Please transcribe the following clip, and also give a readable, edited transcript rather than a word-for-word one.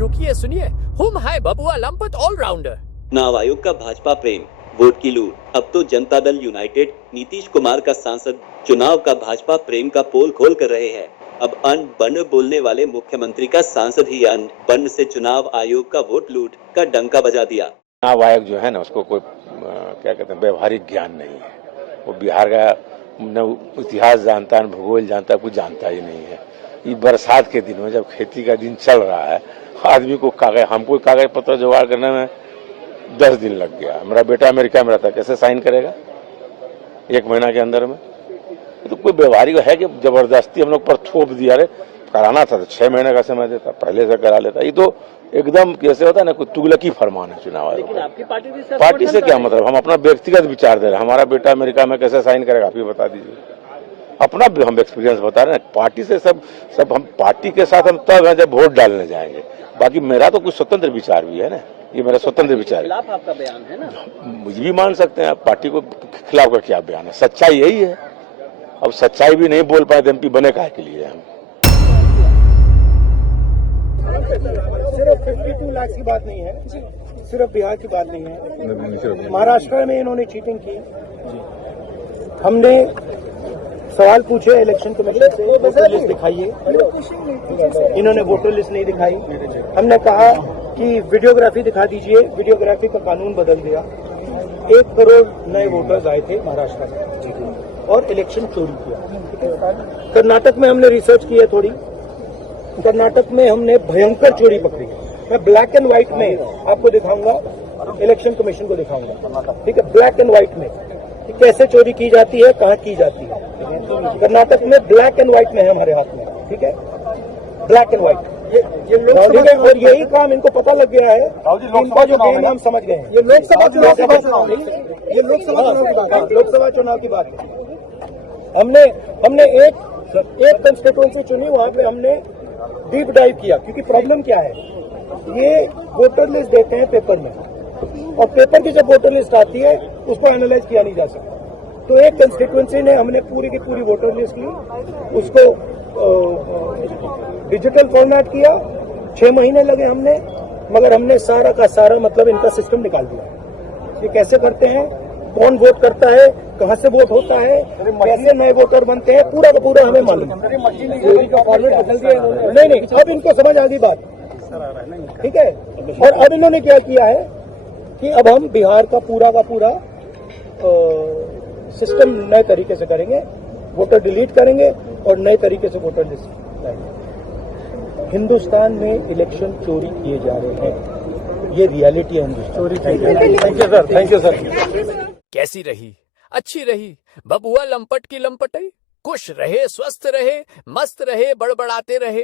रुकिए सुनिए, हुम है बबुआ लंपट ऑलराउंडर। चुनाव आयोग का भाजपा प्रेम, वोट की लूट। अब तो जनता दल यूनाइटेड नीतीश कुमार का सांसद चुनाव का भाजपा प्रेम का पोल खोल कर रहे हैं। अब अन्न बन्न बोलने वाले मुख्यमंत्री का सांसद ही अन्न बन्न से चुनाव आयोग का वोट लूट का डंका बजा दिया। चुनाव आयोग जो है ना, उसको कोई क्या कहते हैं, व्यवहारिक ज्ञान नहीं है। वो बिहार का न इतिहास जानता है, न भूगोल जानता है, कुछ जानता ही नहीं है। ये बरसात के दिन में जब खेती का दिन चल रहा है, आदमी को हमको कागज पत्र जुगाड़ करने में 10 दिन लग गया। मेरा बेटा अमेरिका में रहता है, कैसे साइन करेगा 1 महीना के अंदर में? तो कोई व्यवहारिक है कि जबरदस्ती हम लोग पर थोप दिया। अरे कराना था तो 6 महीने का समय देता, पहले से करा लेता। ये तो एकदम कैसे होता है ना, कोई तुगलकी फरमान है चुनाव आयोग। लेकिन आपकी पार्टी से क्या मतलब? हम अपना व्यक्तिगत विचार दे रहे हैं। हमारा बेटा अमेरिका में कैसे साइन करेगा, आप ही बता दीजिए। अपना हम एक्सपीरियंस बता रहे हैं। पार्टी से सब हम पार्टी के साथ हम तब हैं जब वोट डालने जाएंगे। बाकी मेरा तो कुछ स्वतंत्र विचार भी है ना, ये मेरा स्वतंत्र विचार है। खिलाफ आपका बयान है ना, मुझे भी मान सकते हैं। पार्टी को खिलाफ का क्या बयान है? सच्चाई यही है। अब सच्चाई भी नहीं बोल पाए तो एमपी बने काहे के लिए हम? सिर्फ 52 लाख की बात नहीं है, सिर्फ बिहार की बात नहीं है। महाराष्ट्र में इन्होंने चीटिंग की। हमने सवाल पूछे इलेक्शन कमीशन से, वोटर लिस्ट दिखाइए। इन्होंने वोटर लिस्ट नहीं दिखाई। हमने कहा कि वीडियोग्राफी दिखा दीजिए, वीडियोग्राफी का कानून बदल दिया। 1 करोड़ नए वोटर्स आए थे महाराष्ट्र में और इलेक्शन चोरी किया। कर्नाटक में हमने रिसर्च की है थोड़ी। कर्नाटक में हमने भयंकर चोरी पकड़ी है। मैं ब्लैक एंड व्हाइट में आपको दिखाऊंगा, इलेक्शन कमीशन को दिखाऊंगा, ठीक है, ब्लैक एंड व्हाइट में कि कैसे चोरी की जाती है, कहाँ की जाती है। कर्नाटक में ब्लैक एंड व्हाइट में है हमारे हाथ में, ठीक है, ब्लैक एंड व्हाइट। ये लोग, और यही काम इनको पता लग गया है। इनका जो गेम हम समझ गए हैं। ये लोकसभा चुनाव की बात नहीं, ये लोकसभा चुनाव की बात है। लोकसभा चुनाव की बात है। हमने एक कंस्टिट्यूएंसी चुनी, वहां पे हमने डीप डाइव किया। क्योंकि प्रॉब्लम क्या है, ये वोटर लिस्ट देते हैं पेपर में, और पेपर की जब वोटर लिस्ट आती है उसको एनालाइज किया नहीं जा सकता। तो एक कंस्टिट्यूएंसी ने हमने पूरी की पूरी वोटर लिस्ट ली, उसको डिजिटल फॉर्मेट किया। 6 महीने लगे हमने, मगर हमने सारा का सारा मतलब इनका सिस्टम निकाल दिया। ये कैसे करते हैं, कौन वोट करता है, कहां से वोट होता है, कैसे नए वोटर बनते हैं, पूरा का पूरा हमें मालूम। नहीं, अब इनको समझ आ गई बात, ठीक है। और अब इन्होंने क्या किया है कि अब हम बिहार का पूरा सिस्टम नए तरीके से करेंगे, वोटर डिलीट करेंगे और नए तरीके से वोटर लिस्ट लाएंगे। हिंदुस्तान में इलेक्शन चोरी किए जा रहे हैं, ये रियलिटी है हिंदुस्तान। Thank you sir. कैसी रही? अच्छी रही बबुआ लंपट की लंपटई। खुश रहे, स्वस्थ रहे, मस्त रहे, बड़बड़ाते रहे।